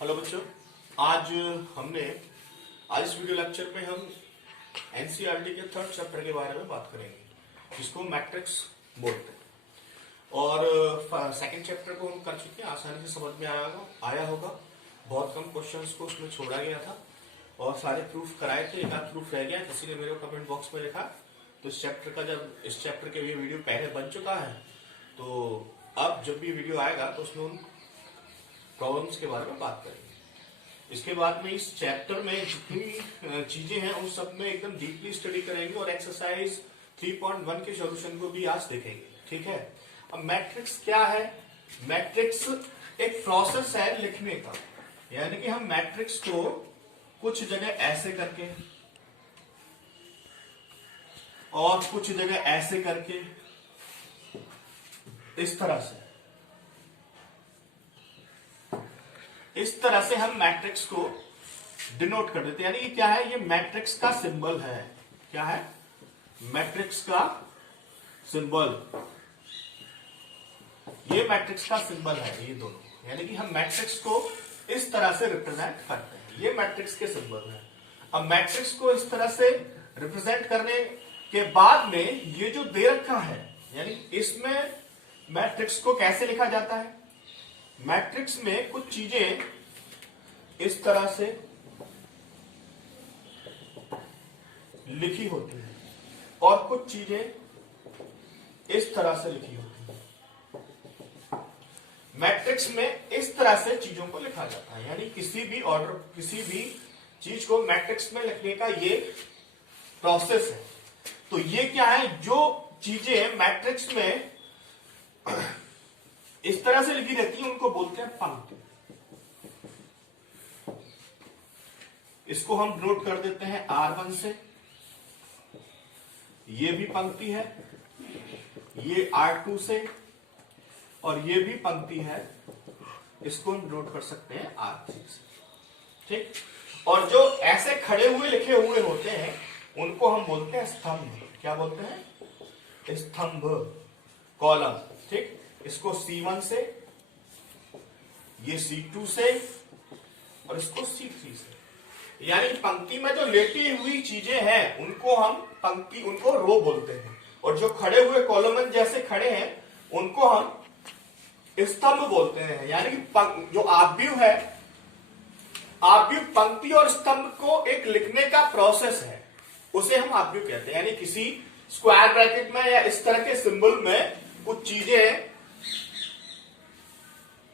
Hello बच्चों, आज इस वीडियो लेक्चर में हम एनसीईआरटी के थर्ड चैप्टर के बारे में बात करेंगे, जिसको मैट्रिक्स बोलते हैं। और सेकंड चैप्टर को हम कर चुके हैं, आसानी से समझ में आया होगा। बहुत कम क्वेश्चंस को उसमें छोड़ा गया था और सारे प्रूफ कराए थे। एक आध प्रूफ रह गया, किसी ने मेरे को कमेंट बॉक्स में लिखा। तो इस चैप्टर के ये वीडियो पहले बन चुका है, तो अब जब भी वीडियो आएगा तो उसमें उन प्रॉब्लम्स के बारे में बात करेंगे। इसके बाद में इस चैप्टर में जितनी चीजें हैं उन सब में एकदम डीपली स्टडी करेंगे और एक्सरसाइज 3.1 के सॉल्यूशन को भी आज देखेंगे। ठीक है। अब मैट्रिक्स क्या है? मैट्रिक्स एक प्रोसेस है लिखने का, यानी कि हम मैट्रिक्स को कुछ जगह ऐसे करके और कुछ जगह ऐसे करके इस तरह से हम मैट्रिक्स को डिनोट कर देते हैं। यानी कि क्या है? ये मैट्रिक्स का सिंबल है। क्या है? मैट्रिक्स का सिंबल। ये मैट्रिक्स का सिंबल है, ये दोनों। यानी कि हम मैट्रिक्स को इस तरह से रिप्रेजेंट करते हैं। ये मैट्रिक्स के सिंबल है। अब मैट्रिक्स को इस तरह से रिप्रेजेंट करने के बाद में ये जो दे रखा है, यानी इसमें मैट्रिक्स को कैसे लिखा जाता है? मैट्रिक्स में कुछ चीजें इस तरह से लिखी होती हैं और कुछ चीजें इस तरह से लिखी होती हैं। मैट्रिक्स में इस तरह से चीजों को लिखा जाता है। यानी किसी भी चीज को मैट्रिक्स में लिखने का ये प्रोसेस है। तो ये क्या है? जो चीजें मैट्रिक्स में इस तरह से लिखी रहती है उनको बोलते हैं पंक्ति। इसको हम नोट कर देते हैं R1 से। ये भी पंक्ति है, ये R2 से, और ये भी पंक्ति है, इसको हम नोट कर सकते हैं R3 से। ठीक। और जो ऐसे खड़े हुए लिखे हुए होते हैं उनको हम बोलते हैं स्तंभ। क्या बोलते हैं? स्तंभ, कॉलम। ठीक। इसको C1 से, ये C2 से और इसको C3 से। यानी पंक्ति में जो लेटी हुई चीजें हैं उनको रो बोलते हैं, और जो खड़े हुए कॉलम जैसे खड़े हैं उनको हम स्तंभ बोलते हैं। यानी कि जो आव्यूह है, आव्यूह पंक्ति और स्तंभ को एक लिखने का प्रोसेस है, उसे हम आव्यूह कहते हैं। यानी किसी स्क्वायर ब्रैकेट में या इस तरह के सिंबल में कुछ चीजें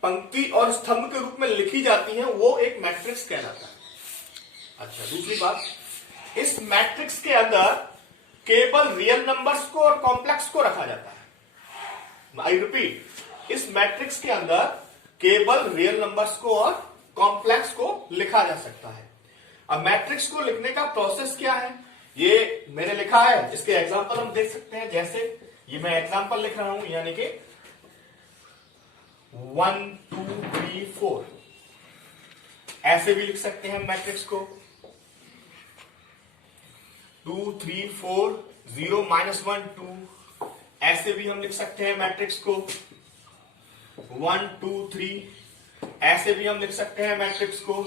पंक्ति और स्तंभ के रूप में लिखी जाती हैं, वो एक मैट्रिक्स कहलाता है। अच्छा, दूसरी बात, इस मैट्रिक्स के अंदर केवल रियल नंबर्स को और कॉम्प्लेक्स को रखा जाता है। आई रिपीट, इस मैट्रिक्स के अंदर केवल रियल नंबर्स को और कॉम्प्लेक्स को लिखा जा सकता है। अब मैट्रिक्स को लिखने का प्रोसेस क्या है, ये मैंने लिखा है। इसके एग्जांपल हम देख सकते हैं। जैसे ये मैं एग्जांपल लिख रहा हूं, यानी कि 1 2 3 4, ऐसे भी लिख सकते हैं मैट्रिक्स को। 2 3 4 0 -1 2, ऐसे भी हम लिख सकते हैं मैट्रिक्स को। 1 2 3, ऐसे भी हम लिख सकते हैं मैट्रिक्स को।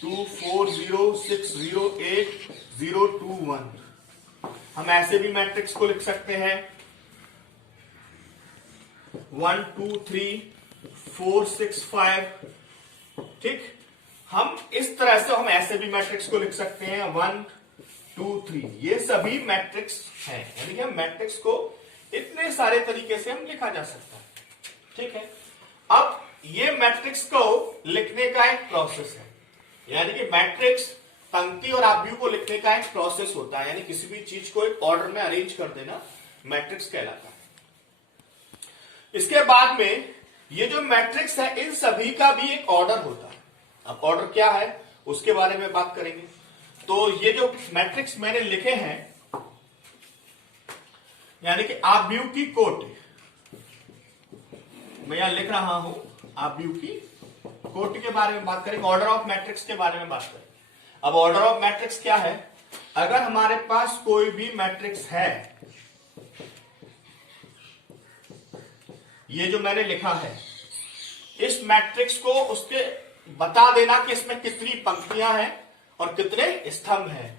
2 4 0 6 0 8 0 2 1, हम ऐसे भी मैट्रिक्स को लिख सकते हैं। 1 2 3 4 6 5। ठीक। हम इस तरह से हम ऐसे भी मैट्रिक्स को लिख सकते हैं। 1 2 3, ये सभी मैट्रिक्स हैं। यानी कि हम मैट्रिक्स को इतने सारे तरीके से हम लिखा जा सकता है। ठीक है। अब ये मैट्रिक्स को लिखने का एक प्रोसेस है। यानी कि मैट्रिक्स पंक्ति और आव्यूह को लिखने का एक प्रोसेस होता है। यानी किसी भी चीज को एक ऑर्डर में अरेंज कर देना मैट्रिक्स कहलाता है। इसके बाद में ये जो मैट्रिक्स है, इन सभी का भी एक ऑर्डर होता है। अब ऑर्डर क्या है उसके बारे में बात करेंगे। तो ये जो मैट्रिक्स मैंने लिखे हैं, यानी कि आव्यूह की कोटि, मैं यहां लिख रहा हूं आव्यूह की कोटि के बारे में बात करेंगे। ऑर्डर ऑफ मैट्रिक्स के बारे में बात करेंगे। अब ऑर्डर ऑफ मैट्रिक्स क्या है? अगर हमारे पास कोई भी मैट्रिक्स है, ये जो मैंने लिखा है, इस मैट्रिक्स को उसके बता देना कि इसमें कितनी पंक्तियां हैं और कितने स्तंभ हैं।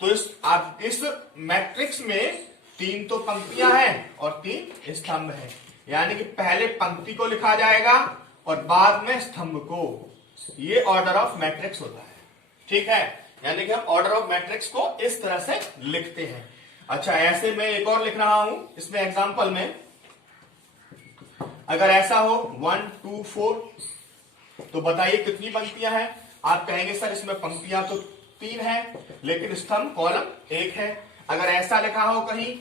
तो इस मैट्रिक्स में 3 तो पंक्तियां हैं और 3 स्तंभ हैं, यानी कि पहले पंक्ति को लिखा जाएगा और बाद में स्तंभ को। ये ऑर्डर ऑफ मैट्रिक्स होता है, ठीक है। यानी कि हम ऑर्डर ऑफ मैट्रिक्स को इस तरह से लिखते हैं। अच्छा, ऐसे मैं एक और लिख रहा हूं इसमें एग्जांपल में, अगर ऐसा हो 1 2 4 तो बताइए कितनी पंक्तियां हैं। आप कहेंगे सर इसमें पंक्तियां तो 3 है लेकिन स्तंभ कॉलम 1 है। अगर ऐसा लिखा हो कहीं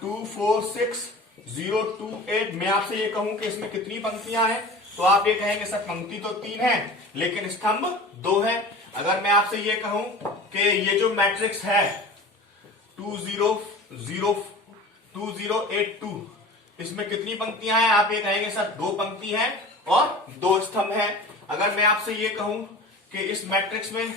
2 4 6 0 2 8, मैं आपसे ये कहूं कि इसमें कितनी पंक्तियां हैं, तो आप ये कहेंगे सर पंक्ति तो 3 है लेकिन स्तंभ 2 है। अगर मैं आपसे ये कहूं कि ये जो मैट्रिक्स है 2 0 0 2 0 8 2, इसमें कितनी पंक्तियां हैं, आप ये कहेंगे सर 2 पंक्ति है और 2 स्तंभ है। अगर मैं आपसे ये कहूं कि इस मैट्रिक्स में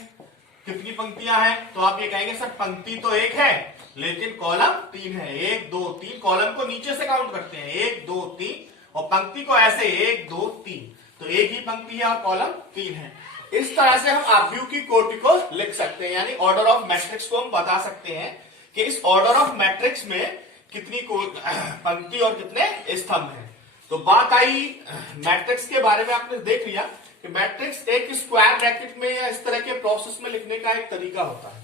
कितनी पंक्तियां हैं, तो आप ये कहेंगे सर पंक्ति तो 1 है लेकिन कॉलम 3 है। 1 2 3, कॉलम को नीचे से काउंट करते हैं 1 2 3, और पंक्ति को ऐसे 1 2 3, तो एक ही पंक्ति है और कॉलम 3 है। इस तरह से हम आव्यूह की कोटि को लिख सकते हैं, यानी ऑर्डर ऑफ मैट्रिक्स को हम बता सकते हैं कि इस ऑर्डर ऑफ मैट्रिक्स में कितनी पंक्ति और कितने स्तंभ हैं। तो बात आई मैट्रिक्स के बारे में, आपने देख लिया कि मैट्रिक्स एक स्क्वायर ब्रैकेट में या इस तरह के प्रोसेस में लिखने का एक तरीका होता है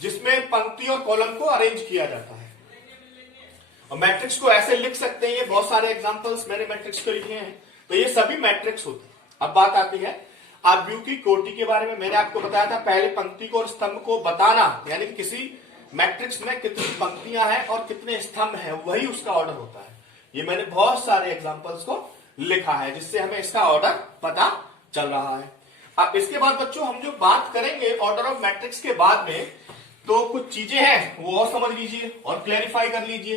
जिसमें पंक्ति और कॉलम को अरेंज किया जाता है। और मैट्रिक्स को ऐसे लिख सकते हैं, ये बहुत सारे एग्जांपल्स मैंने मैट्रिक्स के लिखे हैं, तो ये सभी मैट्रिक्स होते हैं। अब बात आती है आव्यूह की कोटि के बारे में। मैंने आपको बताया था पहले पंक्ति को और स्तंभ को बताना, यानी कि किसी मैट्रिक्स में कितनी पंक्तियां हैं और कितने स्तंभ हैं, वही उसका ऑर्डर होता है। ये मैंने बहुत सारे एग्जांपल्स को लिखा है जिससे हमें इसका ऑर्डर पता चल रहा है। अब इसके बाद बच्चों हम जो बात करेंगे ऑर्डर ऑफ मैट्रिक्स के बाद में, तो कुछ चीजें हैं वो और समझ लीजिए और क्लैरिफाई कर लीजिए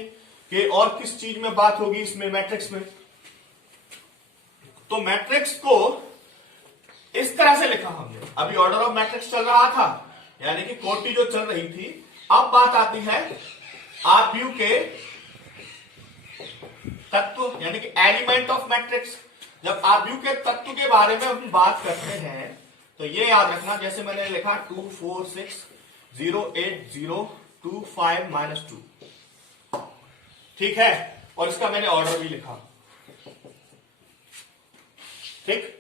कि और किस चीज में बात होगी इसमें मैट्रिक्स में। तो मैट्रिक्स को इस तरह से लिखा हमने, अभी ऑर्डर ऑफ मैट्रिक्स चल रहा था यानी कि कोटि जो चल रही थी। अब बात आती है आव्यूह के तत्व यानी कि एलिमेंट ऑफ मैट्रिक्स। जब आव्यूह के तत्व के बारे में हम बात करते हैं तो ये याद रखना, जैसे मैंने लिखा 2 4 6 0 8 0 2 5 -2, ठीक है, और इसका मैंने ऑर्डर भी लिखा। ठीक,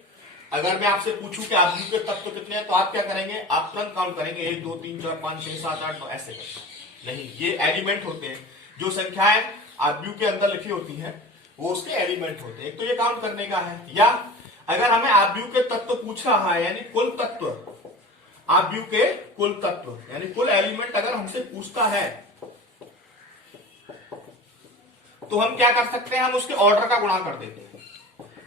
अगर मैं आपसे पूछूं कि आव्यूह के तत्व कितने हैं तो आप क्या करेंगे, आप तुरंत काउंट करेंगे 1 2 3 4 5 6 7 8 9 ऐसे करके। नहीं, ये एलिमेंट होते हैं, जो संख्याएं आव्यूह के अंदर लिखी होती हैं वो उसके एलिमेंट होते हैं। एक तो ये काउंट करने का है, या अगर हमें आव्यूह के तत्व पूछ रहा है यानी कुल तत्व, आव्यूह के कुल तत्व यानी कुल एलिमेंट अगर हमसे पूछता है तो हम क्या कर सकते हैं, हम उसके ऑर्डर का गुणा कर देते हैं।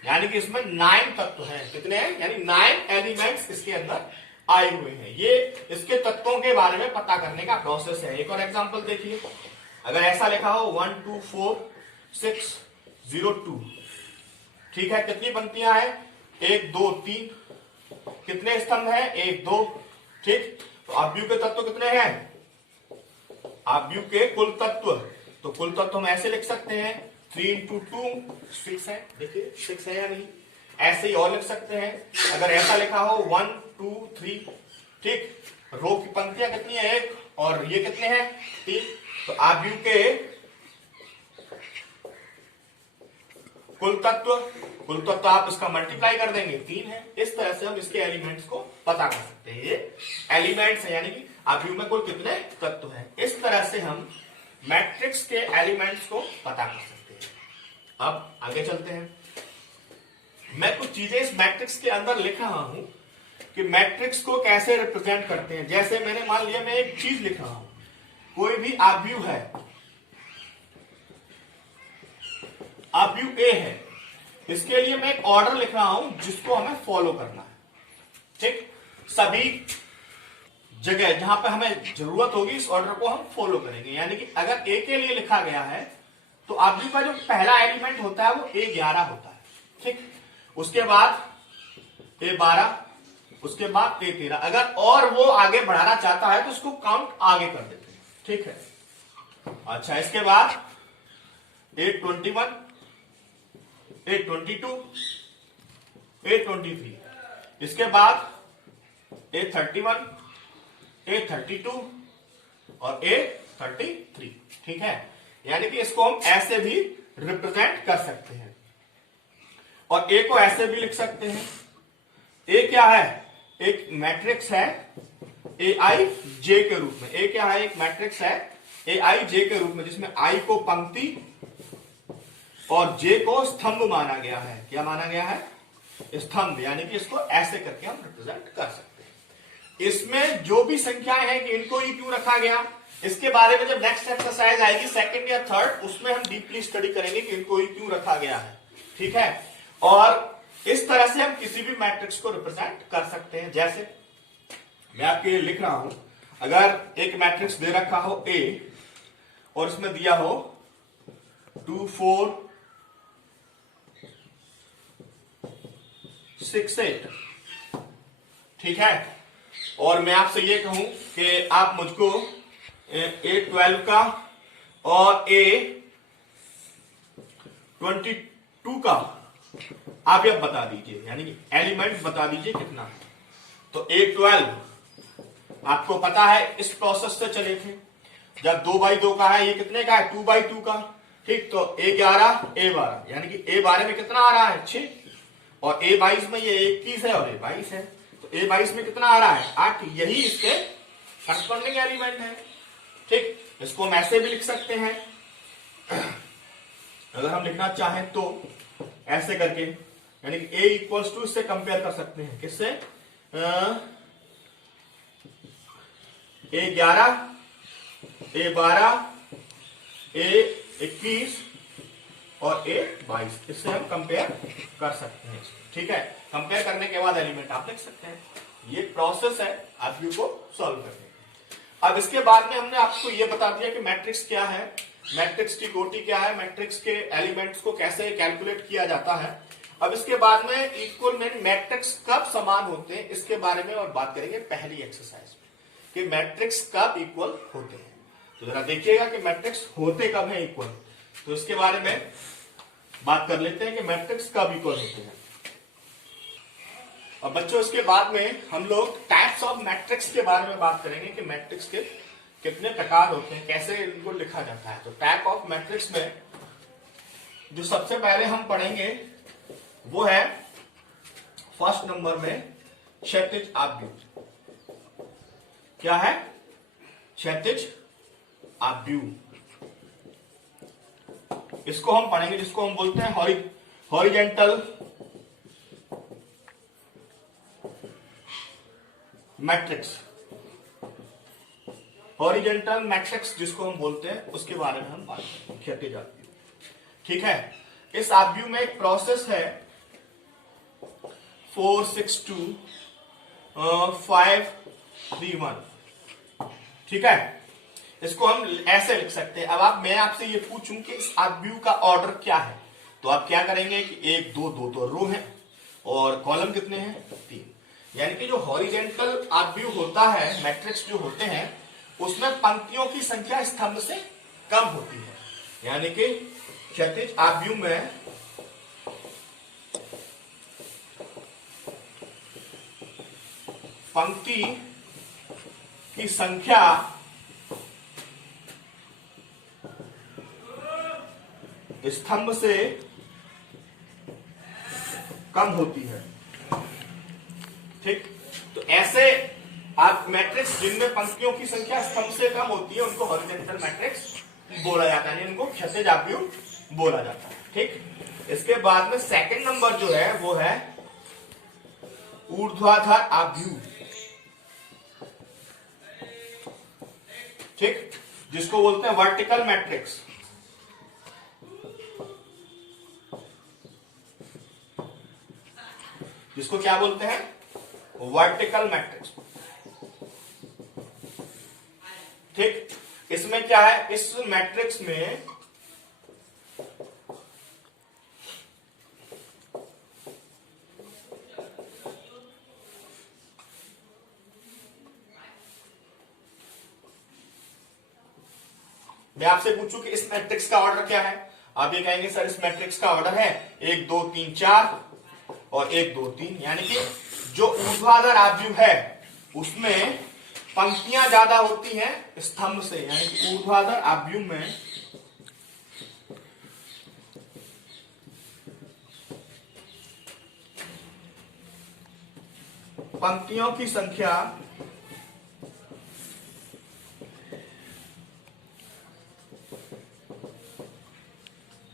यानी कि इसमें 9 तत्व हैं, कितने हैं, यानी 9 एलिमेंट्स इसके अंदर आए हुए हैं। ये इसके तत्वों के बारे में पता करने का प्रोसेस है। एक और एग्जांपल देखिए, अगर ऐसा लिखा हो 1 2 4 6 0 2, ठीक है, कितनी पंक्तियां हैं, 1 2 3, कितने स्तंभ हैं, 1 2, ठीक। तो आव्यूह के तत्व कितने हैं, आव्यूह के कुल तत्व, तो कुल तत्व हम ऐसे लिख सकते हैं 3 × 2 6 है, देखिए 6 है या नहीं, ऐसे ही और लिख सकते हैं। अगर ऐसा लिखा हो 1 2 3, ठीक, रो की पंक्तियां कितनी है, 1, और ये कितने हैं, 3। तो आव्यूह के कुल तत्व आप इसका मल्टीप्लाई कर देंगे, 3 है। इस तरह से हम इसके एलिमेंट्स को पता कर सकते हैं। ये एलिमेंट्स है यानी कि आव्यूह में कुल कितने तत्व हैं। इस तरह से हम मैट्रिक्स के एलिमेंट्स को पता कर सकते हैं। अब आगे चलते हैं। मैं कुछ चीजें इस मैट्रिक्स के अंदर लिख रहा हूं कि मैट्रिक्स को कैसे रिप्रेजेंट करते हैं। जैसे मैंने मान लिया मैं एक चीज लिख रहा हूं, कोई भी आव्यूह है, आव्यूह ए है, इसके लिए मैं एक ऑर्डर लिख रहा हूं जिसको हमें फॉलो करना है। ठीक, सभी जगह जहां पर हमें जरूरत होगी इस ऑर्डर को हम फॉलो करेंगे। यानी कि अगर ए के लिए लिखा गया है तो आव्यूह का जो पहला एलिमेंट होता है वो A11 होता है, ठीक, उसके बाद A12, उसके बाद A13। अगर और वो आगे बढ़ाना चाहता है तो उसको काउंट आगे कर देते हैं, ठीक है। अच्छा, इसके बाद A21, A22, A23, इसके बाद A31, A32 और A33। ठीक है, यानी कि इसको हम ऐसे भी रिप्रेजेंट कर सकते हैं और A को ऐसे भी लिख सकते हैं। A क्या है, एक मैट्रिक्स है AIJ के रूप में। A क्या है, एक मैट्रिक्स है AIJ के रूप में, जिसमें I को पंक्ति और J को स्तंभ माना गया है। क्या माना गया है, स्तंभ। यानी कि इसको ऐसे करके हम रिप्रेजेंट कर सकते हैं। इसमें जो भी संख्याएं हैं कि इनको ही क्यों रखा गया, इसके बारे में जब नेक्स्ट एक्सरसाइज आएगी सेकंड या थर्ड, उसमें हम डीपली स्टडी करेंगे कि इनको ही क्यों रखा गया है। ठीक है, और इस तरह से हम किसी भी मैट्रिक्स को रिप्रेजेंट कर सकते हैं। जैसे मैं आपके लिए लिख रहा हूं, अगर एक मैट्रिक्स दे रखा हो A और इसमें दिया हो 2 4 6 8, ठीक है, और मैं आपसे ये कहूं कि आप मुझको A12 का और A22 का आप ये बता दीजिए, यानी कि एलिमेंट बता दीजिए कितना है। तो A12 आपको पता है इस प्रोसेस से चले थे, जब 2/2 का है, ये कितने का है, 2/2 का। ठीक, तो A11 A12, यानी कि A12 में कितना आ रहा है 6, और A22 में ये 21 है और A22 है, तो A22 में कितना आ रहा है 8। यही इसके करस्पॉन्डिंग एलिमेंट है। ठीक, इसको हम ऐसे भी लिख सकते हैं, अगर हम लिखना चाहें तो ऐसे करके, यानी कि A इक्वल्स टू इससे कंपेयर कर सकते हैं, किससे, A11 A12 A21 और A22, इससे हम कंपेयर कर सकते हैं। ठीक है, कंपेयर करने के बाद एलिमेंट आप लिख सकते हैं। ये प्रोसेस है आरबीयू को सॉल्व करने का। अब इसके बाद में हमने आपको ये बता दिया कि मैट्रिक्स क्या है, मैट्रिक्स की कोटि क्या है, मैट्रिक्स के एलिमेंट्स को कैसे कैलकुलेट किया जाता है। अब इसके बाद में इक्वल में मैट्रिक्स कब समान होते हैं, इसके बारे में और बात करेंगे पहली एक्सरसाइज में, कि मैट्रिक्स कब इक्वल होते हैं। तो जरा देखिएगा कि मैट्रिक्स होते कब है इक्वल, तो इसके बारे में बात कर लेते हैं कि मैट्रिक्स कब इक्वल होते हैं। और बच्चों, इसके बाद में हम लोग टाइप्स ऑफ मैट्रिक्स के बारे में बात करेंगे कि मैट्रिक्स के कितने प्रकार होते हैं, कैसे इनको लिखा जाता है। तो टाइप ऑफ मैट्रिक्स में जो सबसे पहले हम पढ़ेंगे वो है फर्स्ट नंबर में क्षैतिज आव्यूह। क्या है, क्षैतिज आव्यूह। इसको हम पढ़ेंगे, जिसको हम बोलते हैं हॉरिजेंटल मैट्रिक्स। हॉरिजेंटल मैट्रिक्स जिसको हम बोलते हैं, उसके बारे में हम बात करेंगे, क्षैतिज आव्यूह। ठीक है, इस आव्यूह में एक प्रोसेस है 4 6 2 5 3 1। ठीक है, इसको हम ऐसे लिख सकते हैं। अब मैं आपसे ये पूछूं कि इस आव्यूह का ऑर्डर क्या है, तो आप क्या करेंगे कि 1 2 2 तो रो है और कॉलम कितने हैं 3। यानी कि जो हॉरिजेंटल आव्यूह होता है, मैट्रिक्स जो होते हैं, उसमें पंक्तियों की संख्या स्तंभ से कम होती है। यानी कि क्षैतिज आव्यूह में पंक्ति की संख्या स्तंभ से कम होती है। ठीक, तो ऐसे आप मैट्रिक्स जिनमें पंक्तियों की संख्या स्तंभ से कम होती है, उनको हॉरिजेंटल मैट्रिक्स बोला जाता है, इनको क्षैतिज आव्यूह बोला जाता है। ठीक, इसके बाद में सेकंड नंबर जो है वो है ऊर्ध्वाधर आव्यूह। ठीक, जिसको बोलते हैं वर्टिकल मैट्रिक्स। जिसको क्या बोलते हैं, वर्टिकल मैट्रिक्स। ठीक, इसमें क्या है, इस मैट्रिक्स में मैं आपसे पूछूं कि इस मैट्रिक्स का ऑर्डर क्या है, आप ये कहेंगे सर इस मैट्रिक्स का ऑर्डर है 1 2 3 4, और 1 2 3, यानी कि जो ऊर्ध्वाधर आव्यूह है उसमें पंक्तियां ज्यादा होती हैं स्तंभ से, यानी कि ऊर्ध्वाधर आव्यूह में पंक्तियों की संख्या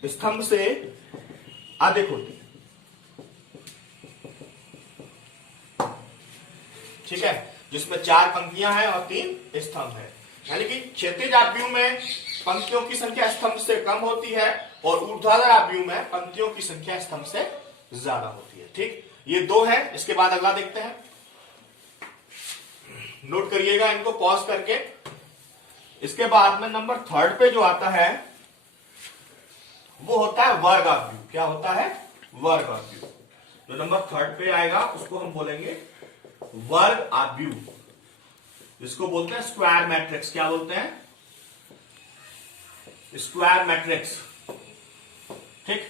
स्तंभ से अधिक होती है। ठीक है, जिसमें 4 पंक्तियां हैं और 3 स्तंभ है, यानी कि क्षैतिज आव्यूह में पंक्तियों की संख्या स्तंभ से कम होती है और ऊर्ध्वाधर आव्यूह में पंक्तियों की संख्या स्तंभ से ज्यादा होती है। ठीक, ये 2 है। इसके बाद अगला देखते हैं, नोट करिएगा इनको पॉज करके। इसके बाद में नंबर 3 पे जो आता है वो होता है वर्ग आव्यूह। क्या होता है? वर्ग आव्यूह। जो नंबर 3 पे आएगा उसको हम बोलेंगे वर्ग आव्यूह, जिसको बोलते हैं स्क्वायर मैट्रिक्स। क्या बोलते हैं? Square matrix. ठीक,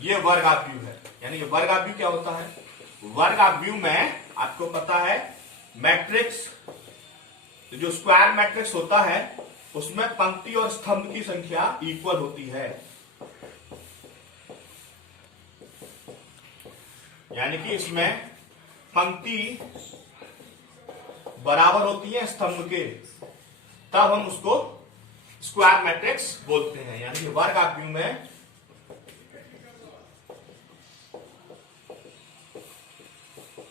ये वर्ग आव्यूह है। यानी कि वर्ग आव्यूह क्या होता है? वर्ग आव्यूह में आपको पता है मैट्रिक्स, जो स्क्वायर मैट्रिक्स होता है उसमें पंक्ति और स्तंभ की संख्या इक्वल होती है, यानी कि इसमें पंक्ति बराबर होती है स्तंभ के, तब हम उसको स्क्वायर मैट्रिक्स बोलते हैं। यानी कि वर्ग आव्यूह में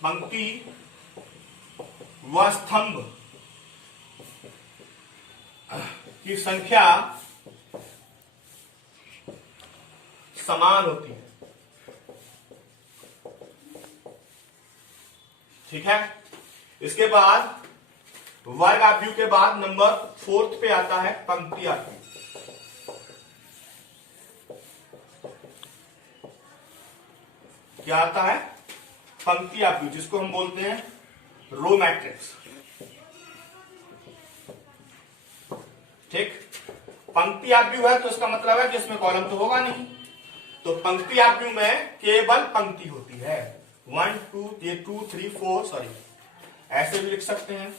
पंक्ति व स्तंभ की संख्या समान होती है। ठीक है, इसके बाद वर्ग आव्यूह के बाद नंबर 4 पे आता है पंक्ति आव्यूह। क्या आता है? पंक्ति आव्यूह, जिसको हम बोलते हैं रो मैट्रिक्स। ठीक, पंक्ति आव्यूह है तो इसका मतलब है कि इसमें कॉलम तो होगा नहीं, तो पंक्ति आव्यूह में केवल पंक्ति होती है। 1 2 2 3 4, सॉरी ऐसे भी लिख सकते हैं,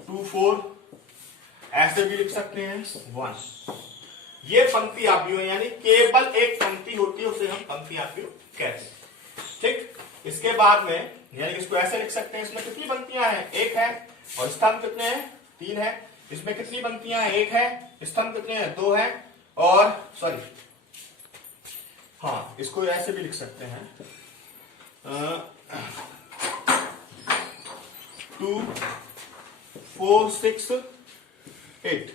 2 4 ऐसे भी लिख सकते हैं, 1। ये पंक्ति आव्यूह है, यानी केवल एक पंक्ति होती है, उसे हम पंक्ति आव्यूह कहते हैं। ठीक, इसके बाद में यानी कि इसको ऐसे लिख सकते हैं, इसमें कितनी पंक्तियां हैं? 1 है, और स्तंभ कितने हैं? 3 है। इसमें कितनी पंक्तियां हैं? 1 है, स्तंभ कितने हैं? 2 है, और सॉरी हाँ, इसको ऐसे भी लिख सकते हैं, 2 4 6 8।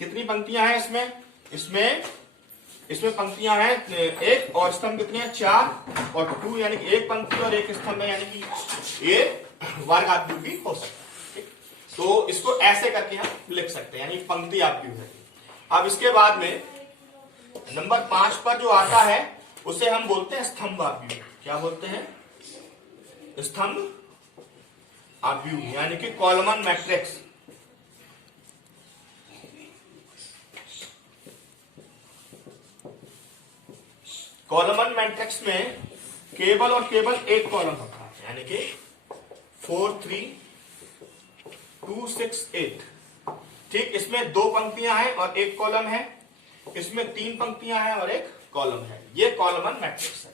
कितनी पंक्तियां हैं इसमें? इसमें पंक्तियां हैं 1, और स्तंभ कितने हैं? 4 और 2, यानी कि 1 पंक्ति और 1 स्तंभ है, यानी कि ये वर्ग आव्यूह भी हो सकता है। तो इसको ऐसे करके हम लिख सकते हैं, यानी पंक्ति आव्यूह है। अब इसके बाद में नंबर 5 पर जो आता है उसे हम बोलते हैं स्तंभ आव्यूह। क्या बोलते हैं? स्तंभ आव्यूह, यानी कि कॉलमन मैट्रिक्स। कॉलमन मैट्रिक्स में केवल और केवल एक कॉलम होता है, यानी कि 4 3 2 6 8। ठीक, इसमें 2 पंक्तियां हैं और 1 कॉलम है, इसमें 3 पंक्तियां हैं और 1 कॉलम है। ये कॉलमन मैट्रिक्स है।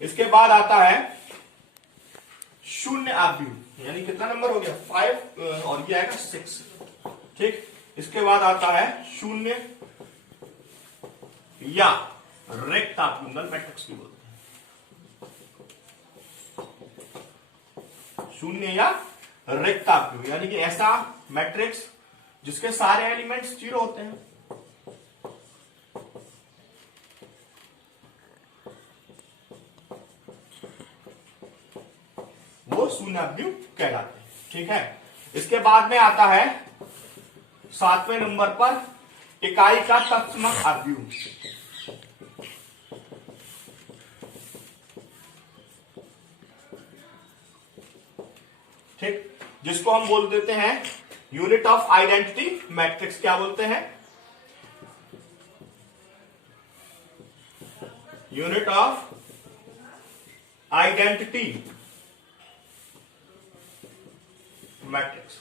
इसके बाद आता है शून्य आव्यूह, यानी कितना नंबर हो गया? 5, और ये आएगा 6। ठीक, इसके बाद आता है शून्य या रिक्त आव्यूह, नल मैट्रिक्स भी बोलते हैं। शून्य या रिक्त आव्यूह, यानी कि ऐसा मैट्रिक्स जिसके सारे एलिमेंट्स 0 होते हैं। वो शून्य आव्यूह कहलाते हैं। ठीक है, इसके बाद में आता है 7वें नंबर पर इकाई का तत्समक आव्यूह। ठीक, जिसको हम बोल देते हैं यूनिट ऑफ आइडेंटिटी मैट्रिक्स। क्या बोलते हैं? Unit of identity matrix.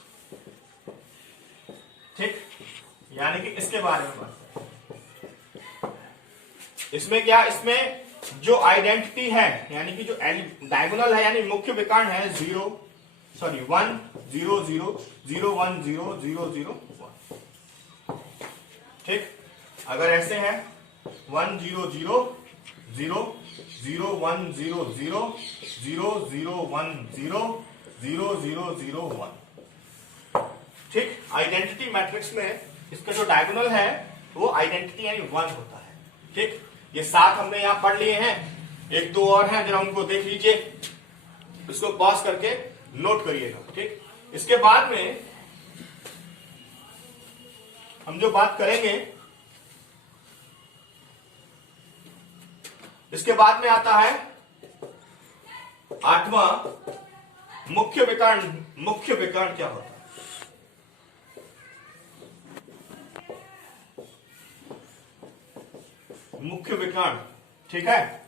ठीक, यानी कि इसके बारे में बात करें। इसमें क्या, इसमें जो आइडेंटिटी है यानी कि जो डायगोनल है यानी मुख्य विकर्ण है 1 0 0 0 1 0 0 0 1। ठीक, अगर ऐसे है 1 0 0 0 0 1 0 0 0 0 1 0 0 0 0 1। ठीक, आइडेंटिटी मैट्रिक्स में इसका जो डायगोनल है वो आइडेंटिटी यानी 1 होता है। ठीक, ये 7 हमने यहां पढ़ लिए हैं, 1 2 और हैं, जरा उनको देख लीजिए, इसको पॉज करके नोट करिएगा। ठीक, इसके बाद में हम जो बात करेंगे, इसके बाद में आता है 8वां मुख्य विकर्ण। मुख्य विकर्ण क्या होता है? मुख्य विकर्ण। ठीक है,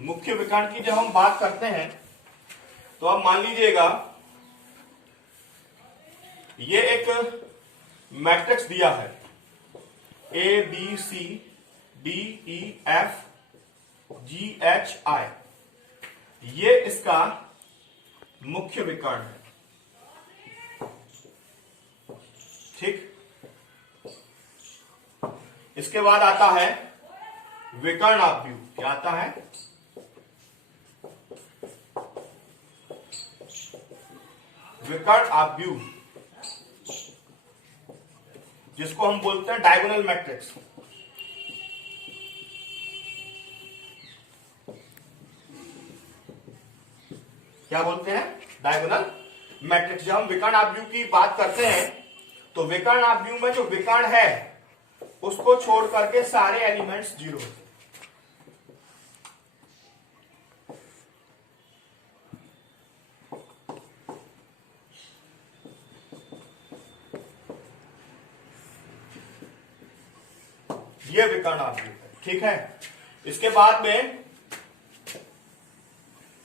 मुख्य विकर्ण की जब हम बात करते हैं तो आप मान लीजिएगा ये एक मैट्रिक्स दिया है A B C D E F G H I, ये इसका मुख्य विकर्ण है। ठीक, इसके बाद आता है विकर्ण आव्यूह। क्या आता है? विकर्ण आव्यूह, जिसको हम बोलते हैं डायगोनल मैट्रिक्स। क्या बोलते हैं? Diagonal matrix. जब हम विकर्ण आव्यूह की बात करते हैं तो विकर्ण आव्यूह में जो विकर्ण है उसको छोड़ करके सारे एलिमेंट्स 0 होते हैं। ये विकर्ण आव्यूह है। ठीक है, इसके बाद में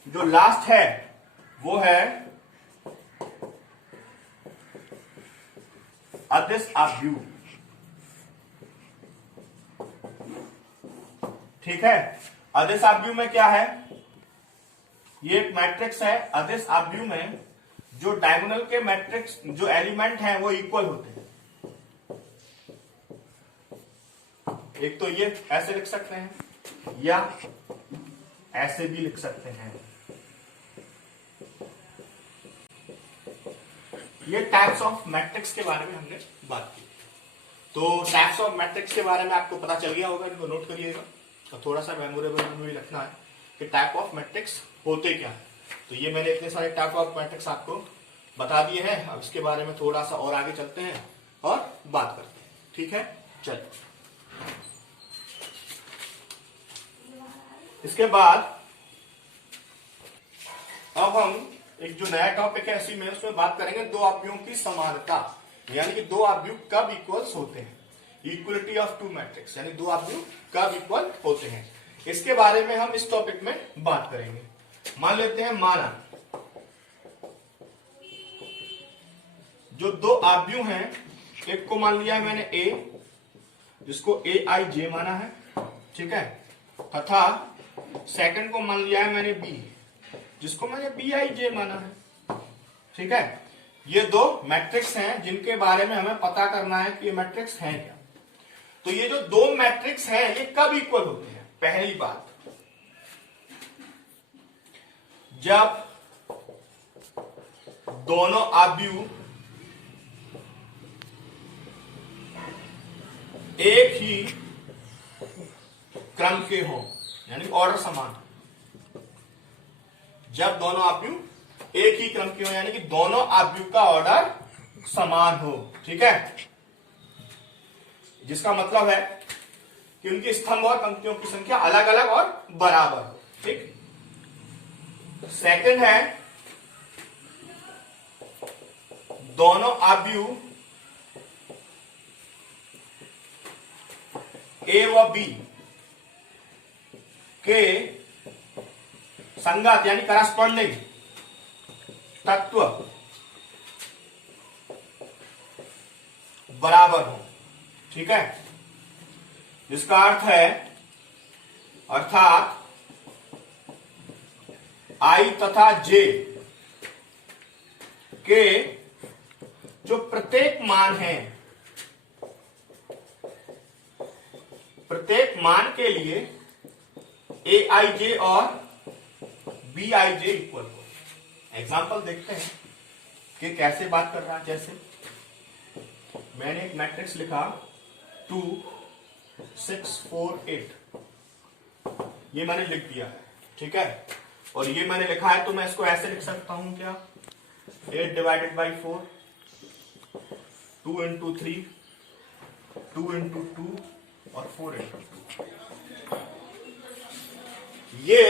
जो लास्ट है वो है अदिश आव्यूह। ठीक है, अदिश आव्यूह में क्या है? ये एक मैट्रिक्स है। अदिश आव्यूह में जो डायगोनल के मैट्रिक्स जो एलिमेंट हैं वो इक्वल होते हैं। एक तो ये ऐसे लिख सकते हैं या ऐसे भी लिख सकते हैं। ये टाइप्स ऑफ मैट्रिक्स के बारे में हमने बात की। तो टाइप्स ऑफ मैट्रिक्स के बारे में आपको पता चल गया होगा, इनको नोट करिएगा और थोड़ा सा मेमोरेबल में भी रखना है कि टाइप ऑफ मैट्रिक्स होते क्या है। तो ये मैंने इतने सारे टाइप ऑफ मैट्रिक्स आपको बता दिए हैं। अब इसके बारे में थोड़ा सा और आगे चलते हैं और बात करते हैं। ठीक है, चलिए। इसके बाद अब हम एक जो नया टॉपिक है इसी में उसमें बात करेंगे दो आव्यूहों की समानता, यानी कि दो आव्यूह कब इक्वल्स होते हैं। इक्वलिटी ऑफ टू मैट्रिक्स, यानी दो आव्यूह कब इक्वल होते हैं, इसके बारे में हम इस टॉपिक में बात करेंगे। मान लेते हैं, माना जो दो आव्यूह हैं, एक को मान लिया है मैंने ए, जिसको ए आई जे माना है। ठीक है, तथा सेकंड को मान लिया है मैंने बी, जिसको मैंने बी आई जे माना है। ठीक है, ये दो मैट्रिक्स हैं जिनके बारे में हमें पता करना है कि ये मैट्रिक्स हैं क्या। तो ये जो दो मैट्रिक्स हैं ये कब इक्वल होते हैं? पहली बात, जब दोनों आव्यूह एक ही क्रम के हो, यानी ऑर्डर समान। जब दोनों आव्यूह एक ही क्रम के हो, यानी कि दोनों आव्यूह का ऑर्डर समान हो। ठीक है, जिसका मतलब है कि उनके स्तंभ और पंक्तियों की संख्या अलग अलग और बराबर हो। ठीक, सेकंड है, दोनों आव्यूह ए व बी के संगत यानी करस्पॉन्डिंग तत्व बराबर हो। ठीक है, जिसका अर्थ है, अर्थात I तथा J के जो प्रत्येक मान है, प्रत्येक मान के लिए Aij और Bij इक्वल हो। एग्जाम्पल देखते हैं कि कैसे बात कर रहा है। जैसे मैंने एक मैट्रिक्स लिखा 2 6 4 8, ये मैंने लिख दिया है। ठीक है, और ये मैंने लिखा है तो मैं इसको ऐसे लिख सकता हूं क्या, 8 डिवाइडेड बाई 4, 2 इंटू 3, 2 इंटू 2 और 4 इंटू 2। ये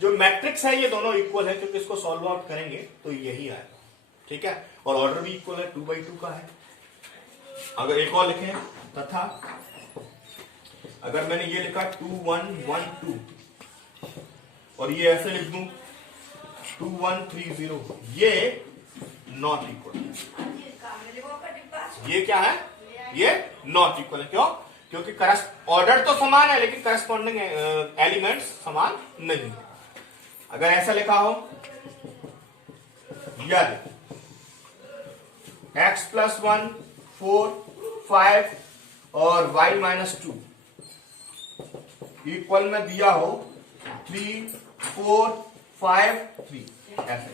जो मैट्रिक्स है ये दोनों इक्वल है, क्योंकि इसको सॉल्व आउट करेंगे तो यही आएगा। ठीक है, और ऑर्डर भी इक्वल है, 2/2 का है। अगर एक और लिखें, तथा अगर मैंने ये लिखा 2 1 1 2 और ये ऐसे लिख दूं 2 1 3 0, ये नॉट इक्वल। ये क्या है, ये नॉट इक्वल है। क्यों? क्योंकि ऑर्डर तो समान है लेकिन करस्पॉन्डिंग एलिमेंट्स समान नहीं है। अगर ऐसा लिखा हो, यदि x + 1 4 5 और y - 2 इक्वल में दिया हो 3 4 5 3, ऐसे,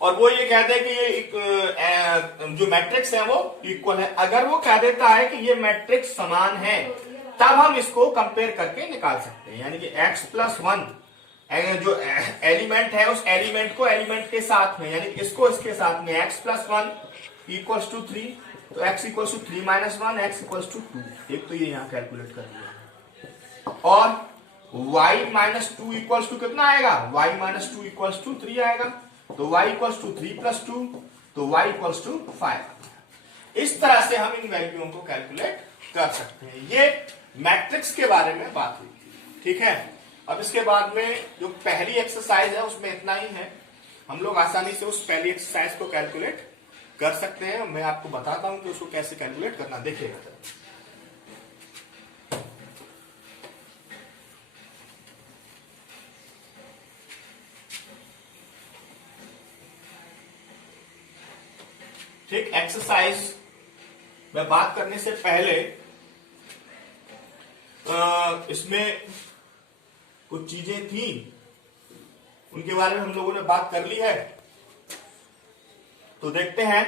और वो ये कहते हैं कि ये जो मैट्रिक्स है वो इक्वल है। अगर वो कह देता है कि ये मैट्रिक्स समान है, तब हम इसको कंपेयर करके निकाल सकते हैं। यानी कि x + 1 जो एलिमेंट है उस एलिमेंट को एलिमेंट के साथ में, यानी इसको इसके साथ में, x + 1 = 3, तो x = 3 - 1, x = 2। एक तो ये यहां कैलकुलेट कर लिया। और y - 2 = कितना आएगा, y - 2 = 3 आएगा, तो y = 3 + 2, तो y = 5। इस तरह से हम इन वैल्यूओं को कैलकुलेट कर सकते हैं। ये मैट्रिक्स के बारे में बात हुई थी। ठीक है, अब इसके बाद में जो पहली एक्सरसाइज है उसमें इतना ही है। हम लोग आसानी से उस पहली एक्सरसाइज को कैलकुलेट कर सकते हैं। मैं आपको बताता हूं कि उसको कैसे कैलकुलेट करना, देखिएगा। ठीक, एक्सरसाइज में बात करने से पहले इसमें कुछ चीजें थी, उनके बारे में हम लोगों ने बात कर ली है। तो देखते हैं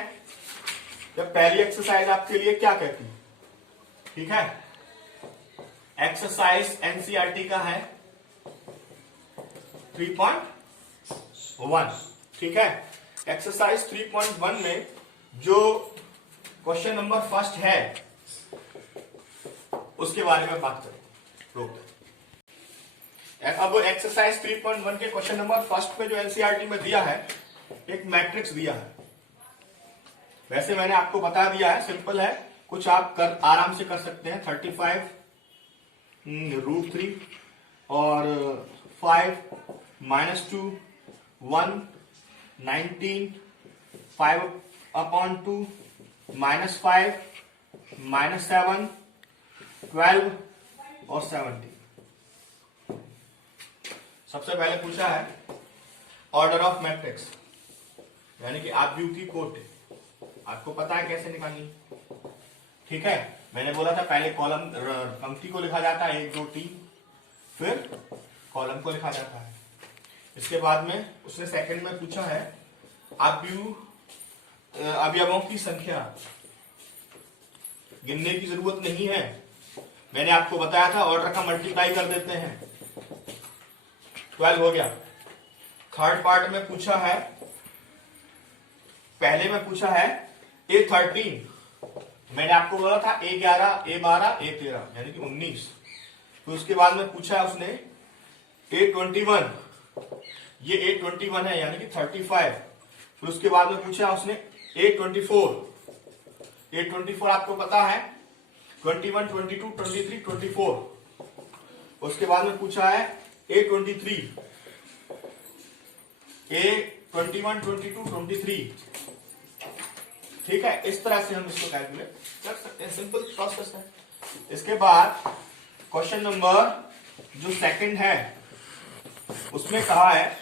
जब पहली एक्सरसाइज आपके लिए क्या कहती है। ठीक है, एक्सरसाइज एनसीईआरटी का है 3.1। ठीक है, एक्सरसाइज 3.1 में जो क्वेश्चन नंबर फर्स्ट है उसके बारे में बात करें। अब एक्सरसाइज 3.1 के क्वेश्चन नंबर फर्स्ट में जो एनसीईआरटी में दिया है, एक मैट्रिक्स दिया है। वैसे मैंने आपको बता दिया है, सिंपल है, कुछ आप आराम से कर सकते हैं। 35 √3 और 5 - 2 1 19 5/2 -5 -7 12 और 17। सबसे पहले पूछा है ऑर्डर ऑफ मैट्रिक्स, यानी कि आव्यूह कोटि। आपको पता है कैसे निकालनी। ठीक है, मैंने बोला था पहले कॉलम पंक्ति को लिखा जाता है 1 2 3, फिर कॉलम को लिखा जाता है। इसके बाद में उसने सेकंड में पूछा है अवयवों की संख्या। गिनने की जरूरत नहीं है, मैंने आपको बताया था ऑर्डर का मल्टीप्लाई कर देते हैं, 12 हो गया। थर्ड पार्ट में पूछा है, पहले में पूछा है A13, मैंने आपको बोला था A11 A12 A13 यानी कि 19। तो उसके बाद में पूछा है उसने A21, ये A21 है यानी कि 35। फिर उसके बाद में पूछा उसने A24, A24 आपको पता है 21 22 23 24। उसके बाद में पूछा है A23, A21, 22, 23। ठीक है, इस तरह से हम इसको कैलकुलेट कर सकते हैं, सिंपल प्रोसेस है। इसके बाद क्वेश्चन नंबर जो सेकंड है उसमें कहा है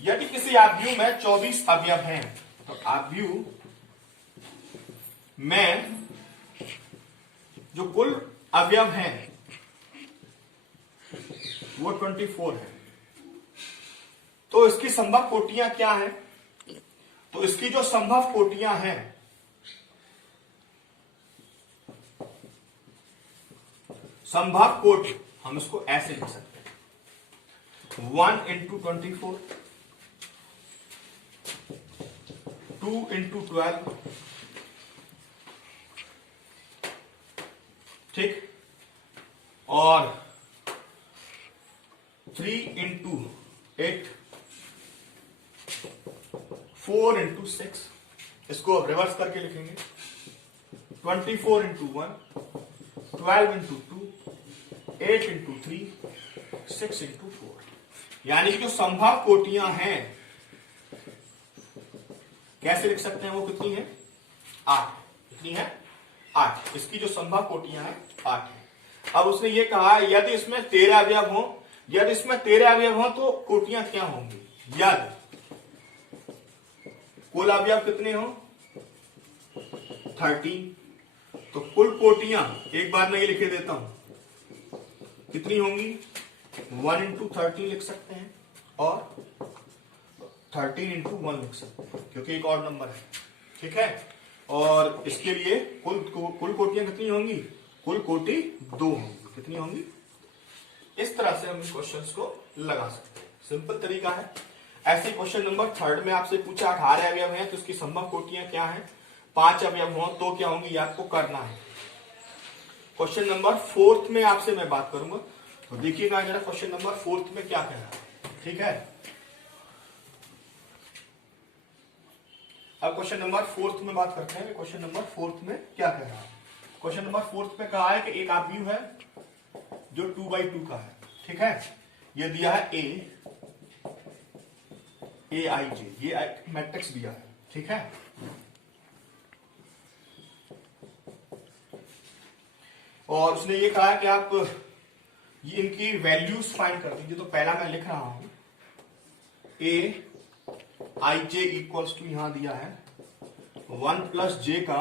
यदि किसी आव्यूह में 24 अवयव हैं, तो आव्यूह में जो कुल अवयव हैं वो 24 है, तो इसकी संभव कोटियां क्या है? तो इसकी जो संभव कोटियां हैं, संभव कोटि हम इसको ऐसे लिख सकते हैं, 1 इंटू 24, 2 इंटू 12, ठीक, और 3 इंटू 8, 4 इंटू 6। इसको अब रिवर्स करके लिखेंगे, 24 इंटू 1, 12 इंटू 2, 8 इंटू 3, 6 इंटू 4। यानी कि जो संभव कोटियां हैं कैसे लिख सकते हैं, वो कितनी है? 8। कितनी है? 8। इसकी जो संभव कोटियां हैं 8 है। अब उसने ये कहा यदि इसमें 13 अवयव हो, यदि इसमें 13 अवयव हो तो कोटियां क्या होंगी? यदि कुल अवयव कितने हो? 13, तो कुल कोटियां एक बार में ये लिखे देता हूं, कितनी होंगी? 1 इंटू 13 लिख सकते हैं और 13 इंटू 1 लिख सकते हैं, क्योंकि एक और नंबर है। ठीक है, और इसके लिए कुल कोटियां कितनी होंगी? कुल कोटि 2 होंगी। कितनी होंगी? इस तरह से हम इस क्वेश्चंस को लगा सकते हैं, सिंपल तरीका है। ऐसे क्वेश्चन नंबर 3 में आपसे पूछा 18 अवयव हैं तो इसकी संभव कोटियां क्या हैं? 5 अवयव हो तो क्या होंगी, ये आपको करना है। क्वेश्चन नंबर 4 में आपसे मैं बात करूंगा, तो देखिएगा जरा क्वेश्चन नंबर 4 में क्या कह रहा है। ठीक है, अब क्वेश्चन नंबर 4 में बात करते हैं। क्वेश्चन नंबर 4 में क्या कह रहा है? क्वेश्चन नंबर 4 में कहा है कि एक आव्यूह है जो 2/2 का है। ठीक है, ये दिया है AIJ, ये मैट्रिक्स दिया है। ठीक है, और उसने ये कहा कि आप ये इनकी वैल्यूज फाइंड कर दीजिए। तो पहला मैं लिख रहा हूं, AIJ इक्वल्स टू यहां दिया है 1 प्लस जे का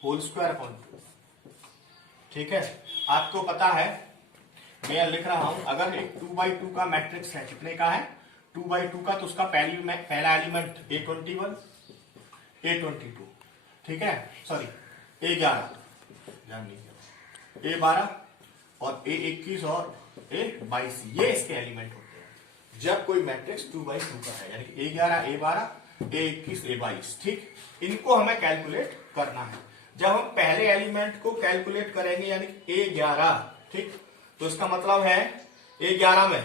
होल स्क्वायर अपॉन 2। ठीक है, आपको पता है मैं लिख रहा हूं, अगर एक 2/2 का मैट्रिक्स है, कितने का है? 2/2 का, तो उसका पहला एलिमेंट A21, A22, ठीक है, सॉरी A11, A12 और A21 और A22, ये इसके एलिमेंट होते हैं जब कोई मैट्रिक्स 2/2 का है, यानी कि A11, A12, A21, A22। ठीक, इनको हमें कैलकुलेट करना है। जब हम पहले एलिमेंट को कैलकुलेट करेंगे, यानी कि A11, ठीक, तो इसका मतलब है A11 में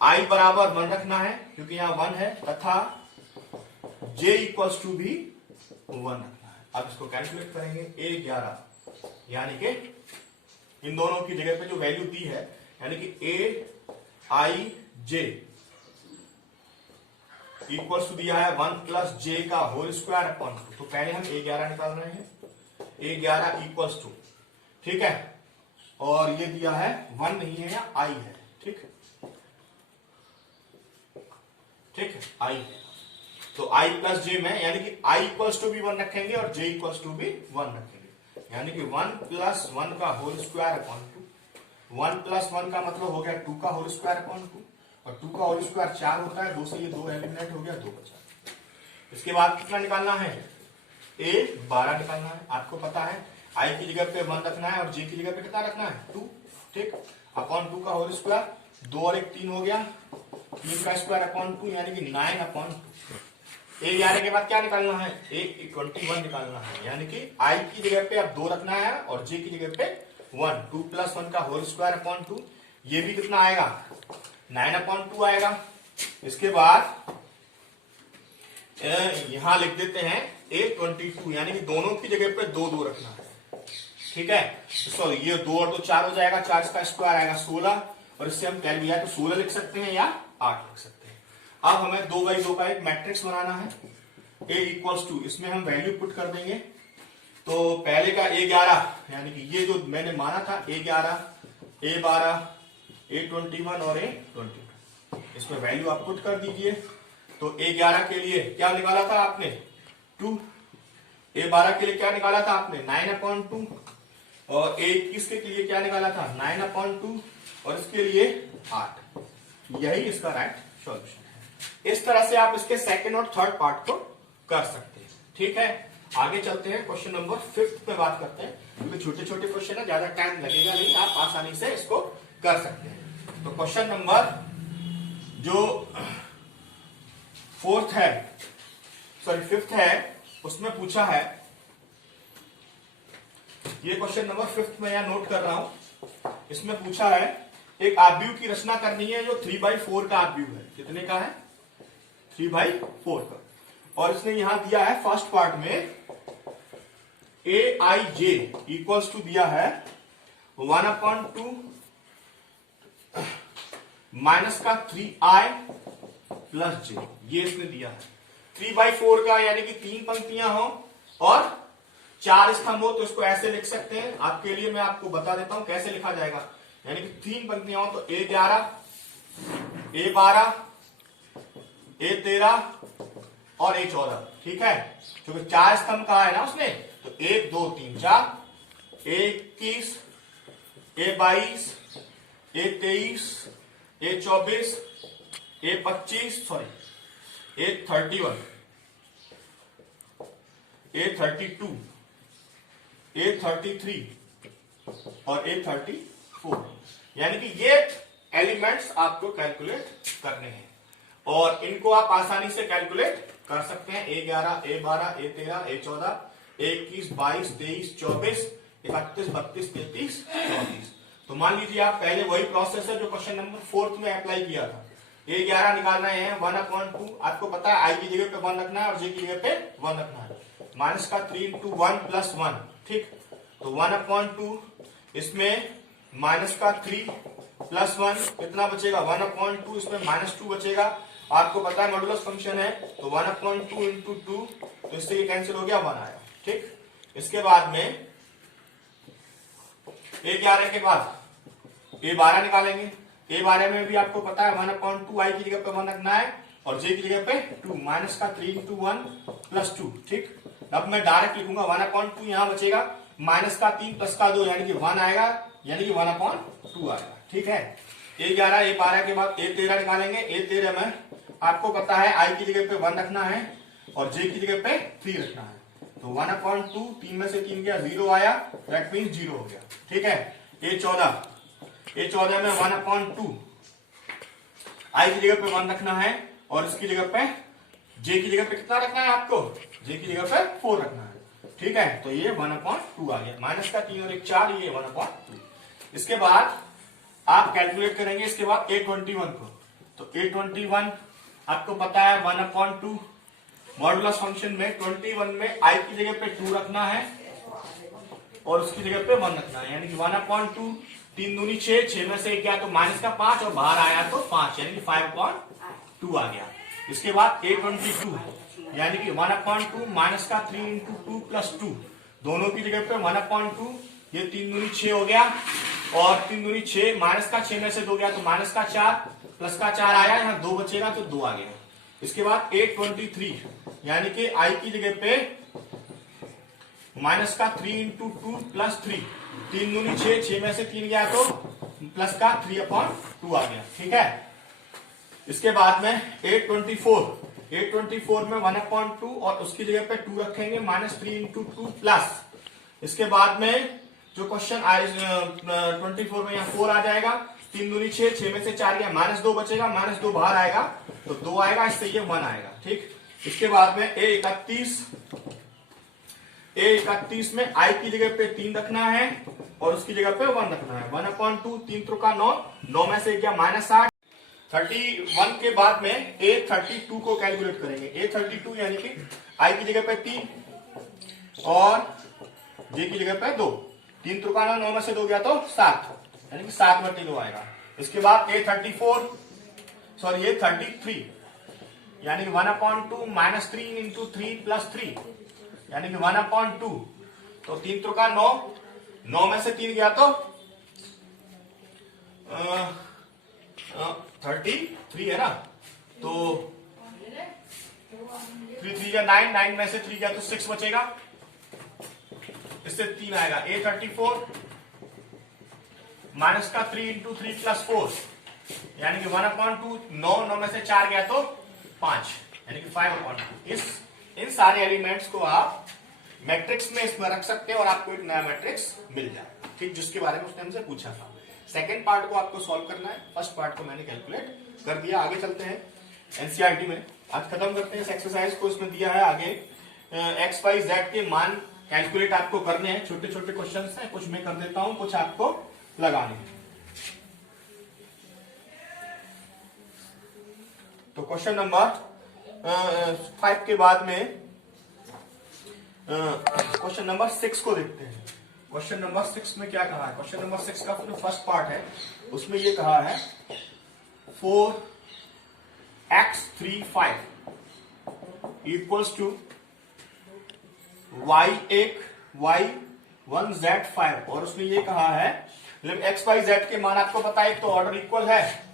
I बराबर 1 रखना है, क्योंकि यहां 1 है, तथा J इक्वल्स टू भी 1 रखना है। अब इसको कैलकुलेट करेंगे, A11 यानी कि इन दोनों की जगह पे जो वैल्यू दी है, यानी कि AIJ इक्वल्स टू दिया है 1 प्लस जे का होल स्क्वायर अपॉन 2। तो पहले हम A11 निकाल रहे हैं, A11 इक्वल्स टू, ठीक है, और ये दिया है 1 नहीं है, या I है। ठीक, ठीक है, I है, तो I प्लस जे में, यानी कि I इक्वल्स टू भी 1 रखेंगे और J इक्वल्स टू भी 1 रखेंगे, यानी कि 1 प्लस 1 का होल स्क्वायर अपॉन 2। 1 प्लस 1 का मतलब हो गया 2 का होल स्क्वायर अपॉन 2, और 2 का होल स्क्वायर 4 होता है, 2 से ये 2 एलिमिनेट हो गया, 2 बचा। इसके बाद कितना निकालना है? A12 निकालना है। आपको पता है I की जगह पे 1 रखना है और J की जगह पे कितना रखना है? 2। ठीक, अपॉन 2 का होल स्क्वायर, 2 और 1 3 हो गया, 3 का स्क्वायर अपॉन 2, यानी कि 9 अपॉन 2। A11 के बाद क्या निकालना है? A21 निकालना है, यानी कि I की जगह पे अब 2 रखना है और J की जगह पे 1। 2 प्लस 1 का होल स्क्वायर अपॉन 2, ये भी कितना आएगा? 9 अपॉन 2 आएगा। इसके बाद यहां लिख देते हैं A22, यानी कि दोनों की जगह पे 2 2 रखना है। ठीक है। तो ये 2 और 2 4 हो जाएगा, 4 का स्क्वायर आएगा 16, और इससे हम कैल या तो 16 लिख सकते हैं या 8 लिख सकते हैं। अब हमें 2x2 का एक मैट्रिक्स बनाना है। A इक्वल्स टू, इसमें हम वैल्यू पुट कर देंगे। तो पहले का A11 यानी कि ये जो मैंने माना था A11, A12, A21 और A22, इसमें वैल्यू आप पुट कर दीजिए। तो A11 के लिए क्या निकाला था आपने 2, A12 के लिए क्या निकाला था आपने 9/2, और A21 के लिए क्या निकाला था 9/2, और इसके लिए 8। यही इसका राइट सॉल्यूशन है। इस तरह से आप इसके सेकंड और थर्ड पार्ट को कर सकते हैं। ठीक है, आगे चलते हैं, क्वेश्चन नंबर 5 पे बात करते हैं, क्योंकि छोटे छोटे क्वेश्चन है, ज्यादा टाइम लगेगा नहीं, आप आसानी से इसको कर सकते हैं। तो क्वेश्चन नंबर जो 5th है, उसमें पूछा है, ये क्वेश्चन नंबर 5 में यहां नोट कर रहा हूं। इसमें पूछा है एक आव्यूह की रचना करनी है जो 3/4 का आव्यूह है। कितने का है 3/4 का, और इसने यहां दिया है फर्स्ट पार्ट में Aij इक्वल्स टू दिया है 1/2 माइनस का 3i प्लस j, ये इसने दिया है। 3/4 का यानी कि 3 पंक्तियां हो और 4 स्तंभ हो, तो इसको ऐसे लिख सकते हैं। आपके लिए मैं आपको बता देता हूं कैसे लिखा जाएगा। यानी कि 3 पंक्तियां हो तो A11, A12, A13 और A14, ठीक है। क्योंकि 4 स्तंभ कहा है ना उसने, तो 1 2 3 4, A21, A22, A23, A24, A25, sorry A31, A32, A33 और A34, यानी कि ये एलिमेंट्स आपको कैलकुलेट करने हैं, और इनको आप आसानी से कैलकुलेट कर सकते हैं। A11, A12, A13, A14, A21, 22, 23, 24, 31, 32, 33, 34। तो मान लीजिए आप पहले वही प्रोसेस है जो क्वेश्चन नंबर 4 में अप्लाई किया था। A11 निकाल रहे हैं 1/2, आपको पता है I की जगह पे 1 रखना है और J की जगह पे 1 रखना है। माइनस का 3 × 1 + 1, ठीक। तो 1/2, इसमें माइनस का 3 + 1 कितना बचेगा 1/2, इसमें -2 बचेगा। आपको पता है मॉडुलस फंक्शन है, तो 1/2 × 2, तो इससे ये कैंसिल हो गया, 1 आया, ठीक। इसके बाद में A11 के बाद A12 निकालेंगे। A12 में भी आपको पता है 1/2 I की जगह पे 1 रखना है और J की जगह पे 2, माइनस का 3 × 1 + 2, ठीक। अब मैं डायरेक्ट लिखूंगा 1/2, यहां बचेगा माइनस का 3 + का 2 यानी कि 1 आएगा, यानी कि 1/2 आएगा, ठीक है। A11 A12 के बाद A13 निकालेंगे। A13 में आपको पता है I की जगह पे 1 रखना है और J की जगह पे 3 रखना है। तो 1/2, 3 में से 3 गया, 0 आया, दैट मीन्स 0 हो गया, ठीक है। A14 में 1/2 I की जगह पे 1 रखना है और इसकी जगह पे J की जगह पे कितना रखना है आपको, J की जगह पे 4 रखना है, ठीक है। तो ये 1/2 आ गया, माइनस का 3 और 1 4, ये 1/2। इसके बाद आप कैलकुलेट करेंगे इसके बाद A21 को। तो A21 आपको पता है 1/2 मॉडुलस फंक्शन में 21 में I की जगह पे 2 रखना है और उसकी जगह पे 1 रखना है, यानी कि 1/2, 3 दूनी 6, 6 में से 1 गया तो माइनस का 5 और बाहर आया तो 5, यानी कि 5/2 आ गया। इसके बाद A22 यानी कि 1/2 माइनस का 3 × 2 + 2, दोनों की जगह पे 1/2, ये 3 दूनी 6 हो गया और 3 दूनी 6, माइनस का 6 में से 2 गया तो माइनस का 4, प्लस का 4 आया, यहाँ 2 बचेगा तो 2 आ गया। इसके बाद A23 यानी कि I की जगह पे माइनस का 3 × 2 + 3, 3 दूनी 6, 6 में से 3 गया तो प्लस का 3/2 आ गया, ठीक है। इसके बाद में A24 में 1/2 और उसकी जगह पे 2 रखेंगे, -3 × 2 प्लस। इसके बाद में जो क्वेश्चन 24 में यहाँ 4 आ जाएगा, 3 दूनी 6, 6 में से 4 गया, -2 बचेगा, -2 बाहर आएगा तो 2 आएगा, इससे ये 1 आएगा, ठीक। इसके बाद में A31 में I की जगह पे 3 रखना है और उसकी जगह पे 1 रखना है। 1/2, 3 × 9, 9 में से गया -8। 31 के बाद में A32 को कैलकुलेट करेंगे। A32 यानी कि I की जगह पे 3 और J की जगह पे 2, 3 त्रिका 9 में से 2 गया तो 7, यानी कि 7/2 आएगा। इसके बाद ये 33 यानी कि 1/2 माइनस 3 इंटू 3 प्लस 3 यानी कि 1/2। तो 3 त्रिका 9 में से 3 गया तो 33 है ना, तो 3 या 9 में से 3 गया तो 6 बचेगा, इससे 3 आएगा। A 34 माइनस का 3 इंटू 3 प्लस 4 यानी कि 1/2, 9 में से 4 गया तो 5 यानी कि 5/2। इन सारे एलिमेंट्स को आप मैट्रिक्स में इसमें रख सकते हैं और आपको एक नया मैट्रिक्स मिल जाए, ठीक, जिसके बारे में उसने हमसे पूछा था। सेकंड पार्ट को आपको सॉल्व करना है, फर्स्ट पार्ट को मैंने कैलकुलेट कर दिया। आगे चलते हैं एनसीईआरटी में, आज खत्म करते हैं इस एक्सरसाइज को। इसमें दिया है आगे एक्स वाई जेड के मान कैलकुलेट आपको करने हैं। छोटे छोटे क्वेश्चन हैं, कुछ मैं कर देता हूं, कुछ आपको लगाने हैं। तो क्वेश्चन नंबर 5 के बाद में क्वेश्चन नंबर 6 को देखते हैं। क्वेश्चन नंबर 6 में क्या कहा है? क्वेश्चन नंबर 6 का जो फर्स्ट पार्ट है उसमें ये कहा है 4x35 equals to y1 y1 z5, और उसमें ये कहा है एक्स वाई जेड के मान आपको पता है तो ऑर्डर इक्वल है,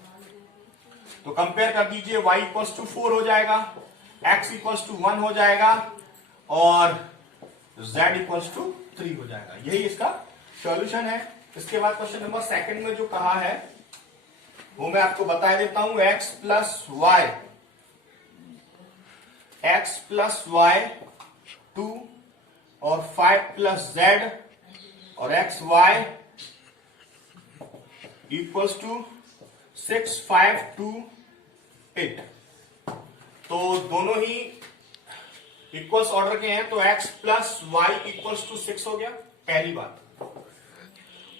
तो कंपेयर कर दीजिए। y इक्वल्स टू 4 हो जाएगा, x इक्वल्स टू 1 हो जाएगा और z इक्वल्स टू 3 हो जाएगा। यही इसका सॉल्यूशन है। इसके बाद क्वेश्चन नंबर सेकंड में जो कहा है वो मैं आपको बता देता हूं। x प्लस y 2 और 5 प्लस z और एक्स वाई इक्वल्स टू 6 5 2 8। तो दोनों ही इक्वल्स ऑर्डर के हैं, तो x plus y equals to 6 हो गया पहली बात,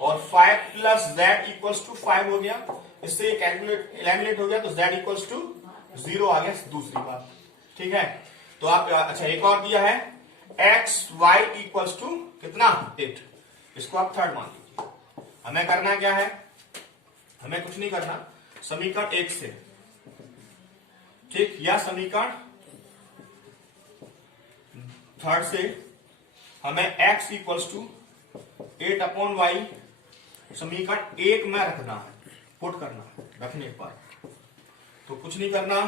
और 5 प्लस z इक्वल्स टू 5 हो गया। इससे एलिमिनेट हो गया, तो z इक्वल्स टू 0 आ गया दूसरी बात, ठीक है। तो आप अच्छा एक और दिया है एक्स वाई इक्वल्स टू कितना 8, इसको आप थर्ड मान लीजिए। हमें करना क्या है, हमें कुछ नहीं करना, समीकरण 1 से, ठीक, या समीकरण थर्ड से हमें x इक्वल्स टू 8/y समीकरण 1 में रखना है, पुट करना है। रखने पर तो कुछ नहीं करना,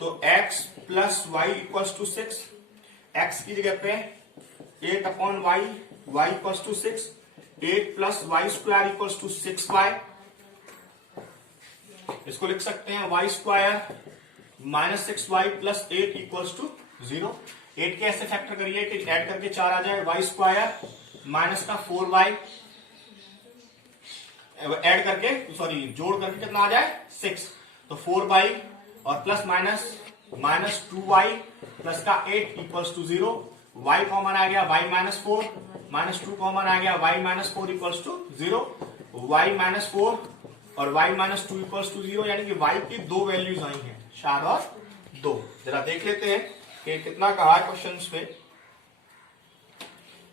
तो x plus y equals to 6, x की जगह पे 8/y, y equals to 6, 8 plus y square equals to 6y। इसको लिख सकते हैं y square minus 6y plus 8 equals to 0। 8 के ऐसे फैक्टर करिए कि ऐड करके 4 आ जाए, y स्क्वायर माइनस का 4y ऐड करके जोड़ करके कितना आ जाए 6, तो 4y और प्लस माइनस 2y प्लस का 8 इक्वल्स टू 0। y कॉमन आ गया, y माइनस 4 माइनस 2 कॉमन आ गया, y minus 4 equals to 0। y minus 4 और y माइनस 2 इक्वल्स टू 0, यानी कि y की दो वैल्यूज आई हैं, 4 और 2। जरा देख लेते हैं कि कितना कहा है क्वेश्चन में।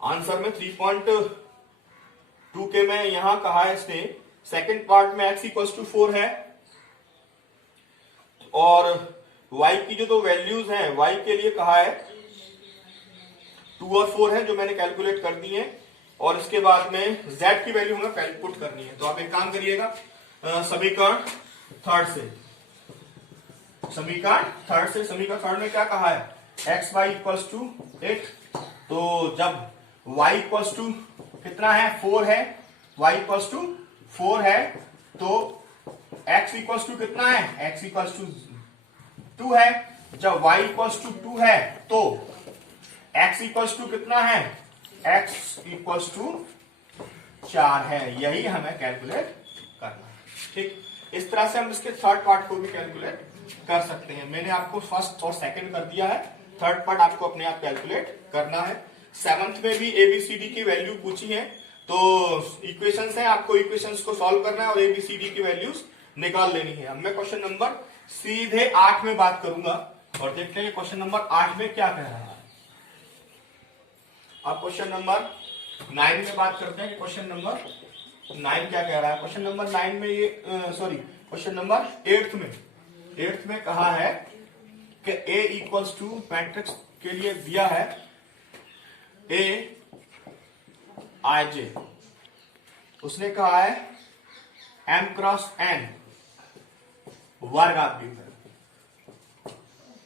आंसर में 3.2 के में यहां कहा है इसने, सेकंड पार्ट में x इक्वल्स टू 4 है और y की जो दो वैल्यूज हैं, y के लिए कहा है 2 और 4 है जो मैंने कैलकुलेट कर दी है, और इसके बाद में z की वैल्यू हमें कैलकुलेट करनी है। तो आप एक काम करिएगा, समीकरण थर्ड थर्ड में क्या कहा है, एक्स वाई इक्वल्स टू 8। तो जब y इक्वल्स टू कितना है 4 है, y इक्वल्स टू 4 है, तो x इक्वल्स टू कितना है, x इक्वल्स टू 2 है। जब y इक्वल्स टू 2 है तो x इक्वल्स टू कितना है, x इक्वल्स टू 4 है। यही हमें कैलकुलेट करना है, ठीक। इस तरह से हम इसके थर्ड पार्ट को भी कैलकुलेट कर सकते हैं। मैंने आपको फर्स्ट और सेकंड कर दिया है, थर्ड पार्ट आपको अपने आप कैलकुलेट करना है। 7th में भी ABCD की वैल्यू पूछी है, तो इक्वेशंस हैं, आपको इक्वेशंस को सॉल्व करना है और ABCD की वैल्यूज निकाल लेनी है। अब मैं क्वेश्चन नंबर सीधे 8 में बात करूंगा और देखते हैं क्वेश्चन नंबर 8 में क्या कह रहा है। अब क्वेश्चन नंबर 9 में बात करते हैं कि क्वेश्चन नंबर 9 क्या कह रहा है। क्वेश्चन नंबर 9 में ये क्वेश्चन नंबर 8 में कहा है कि A इक्वल्स टू मैट्रिक्स के लिए दिया है A IJ, उसने कहा है M क्रॉस N वर्गाव्यूह है।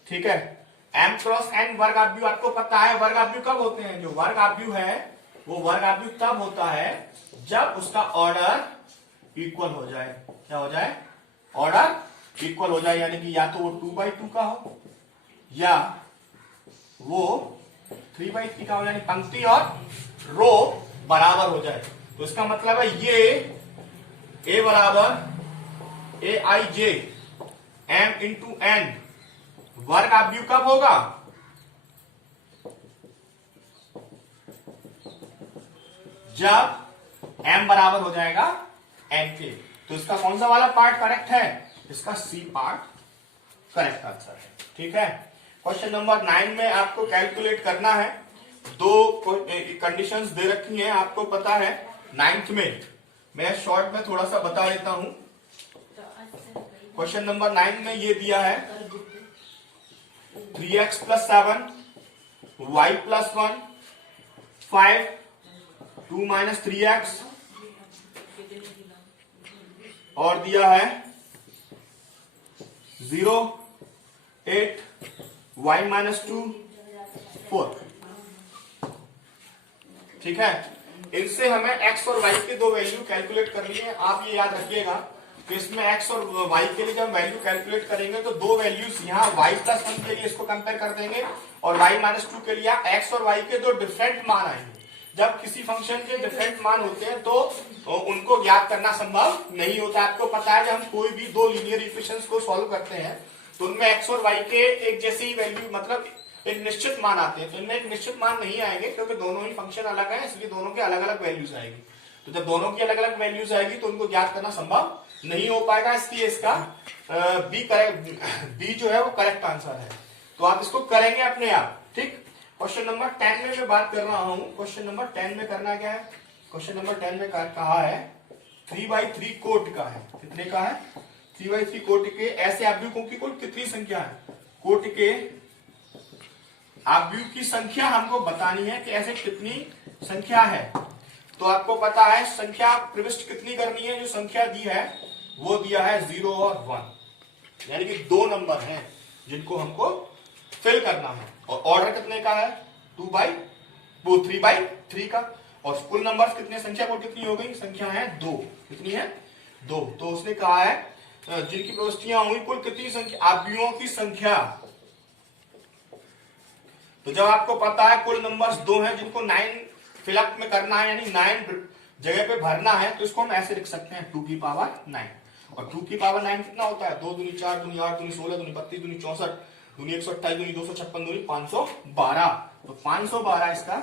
ठीक है, M क्रॉस N वर्गाव्यूह आपको पता है वर्गाव्यूह कब होते हैं। जो वर्गाव्यूह है वो वर्गाव्यूह तब होता है जब उसका ऑर्डर इक्वल हो जाए। क्या हो जाए? ऑर्डर इक्वल हो जाए, यानी कि या तो वो 2x2 का हो या वो 3x3 का हो, यानी पंक्ति और रो बराबर हो जाए। तो इसका मतलब है ये A बराबर AIJ M इंटू N वर्गाव्यूह कब होगा? जब M बराबर हो जाएगा N के। तो इसका कौन सा वाला पार्ट करेक्ट है? इसका C पार्ट करेक्ट आंसर है। ठीक है, क्वेश्चन नंबर 9 में आपको कैलकुलेट करना है। दो कंडीशंस दे रखी हैं, आपको पता है 9th में। मैं शॉर्ट में थोड़ा सा बता देता हूं। क्वेश्चन नंबर 9 में ये दिया है 3x + 7 y + 1 5 2 - 3x और दिया है 0 8 y - 2 4। ठीक है, इनसे हमें x और y के दो वैल्यू कैलकुलेट करनी है। आप ये याद रखिएगा कि इसमें x और y के लिए जब वैल्यू कैलकुलेट करेंगे तो दो वैल्यूज यहाँ y + 1 के लिए इसको कंपेयर कर देंगे और y - 2 के लिए x और y के दो डिफरेंट मान आएंगे। जब किसी फंक्शन के डिफरेंट मान होते हैं तो उनको ज्ञात करना संभव नहीं होता। आपको पता है जब हम कोई भी दो लीनियर इक्वेशंस को सॉल्व करते हैं तो उनमें x और y के एक जैसी वैल्यू मतलब एक निश्चित मान आते हैं। तो इनमें एक निश्चित मान नहीं आएंगे क्योंकि दोनों ही फंक्शन अलग है, इसलिए दोनों के अलग अलग वैल्यूज आएगी। तो जब दोनों की अलग अलग वैल्यूज आएगी तो उनको ज्ञात करना संभव नहीं हो पाएगा, इसलिए इसका बी जो है वो करेक्ट आंसर है। तो आप इसको करेंगे अपने आप। ठीक, क्वेश्चन नंबर 10 में मैं बात कर रहा हूं। क्वेश्चन नंबर 10 में करना क्या है? क्वेश्चन नंबर 10 में कहा है 3x3 कोट का है। कितने का है? 3x3 कोट के ऐसे आव्यूहों की कुल कितनी संख्या है? कोट के आव्यूह की संख्या हमको बतानी है कि ऐसे कितनी संख्या है। तो आपको पता है संख्या प्रविष्ट कितनी करनी है। जो संख्या दी है वो दिया है 0 और 1, यानी कि दो नंबर हैं जिनको हमको फिल करना है। और ऑर्डर कितने का है? 3x3 का। और कुल नंबर कितने संख्या को कितनी हो गई? संख्या है 2। कितनी है? 2। तो उसने कहा है जिनकी प्रविष्टियां हुई कुल कितनी संख्या? आव्यूहों की संख्या। तो जब आपको पता है कुल नंबर्स 2 हैं जिनको 9 फिलअप में करना है, यानी 9 जगह पे भरना है, तो इसको हम ऐसे लिख सकते हैं 2 की पावर 9। और 2 की पावर 9 कितना होता है? 2 दूनी 4 दूनी 8 दूनी 16 दूनी 32 दूनी 64 दूनी 128 दूनी 256 दूनी 512। तो 512 इसका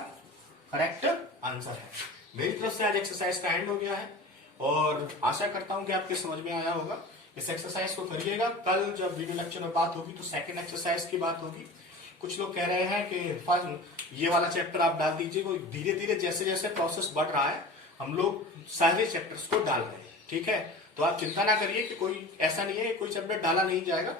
करेक्ट आंसर है। मेरी तरफ से आज एक्सरसाइज का एंड हो गया है और आशा करता हूं कि आपके समझ में आया होगा। इस एक्सरसाइज को करिएगा। कल जब वीडियो लेक्चर में बात होगी तो सेकंड एक्सरसाइज की बात होगी। कुछ लोग कह रहे हैं कि फर्स्ट ये वाला चैप्टर आप डाल दीजिए। धीरे धीरे जैसे जैसे प्रोसेस बढ़ रहा है हम लोग सारे चैप्टर्स को डाल रहे हैं। ठीक है, तो आप चिंता ना करिए कि कोई ऐसा नहीं है कोई चैप्टर डाला नहीं जाएगा।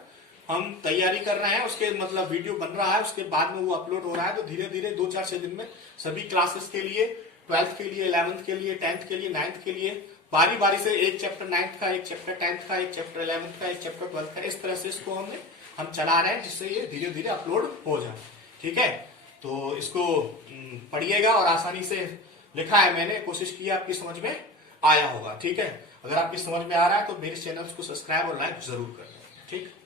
हम तैयारी कर रहे हैं, उसके मतलब वीडियो बन रहा है, उसके बाद में वो अपलोड हो रहा है। तो धीरे धीरे 2-4-6 दिन में सभी क्लासेस के लिए 12th के लिए 11th के लिए 10th के लिए 9th के लिए बारी बारी से एक चैप्टर 9th का, एक चैप्टर 10th का, एक चैप्टर 11th का, एक चैप्टर 12th का, इस तरह से इसको हम चला रहे हैं जिससे ये धीरे धीरे अपलोड हो जाए। ठीक है, तो इसको पढ़िएगा और आसानी से लिखा है मैंने, कोशिश की आपकी समझ में आया होगा। ठीक है, अगर आपकी समझ में आ रहा है तो मेरे चैनल को सब्सक्राइब और लाइक जरूर करें। ठीक।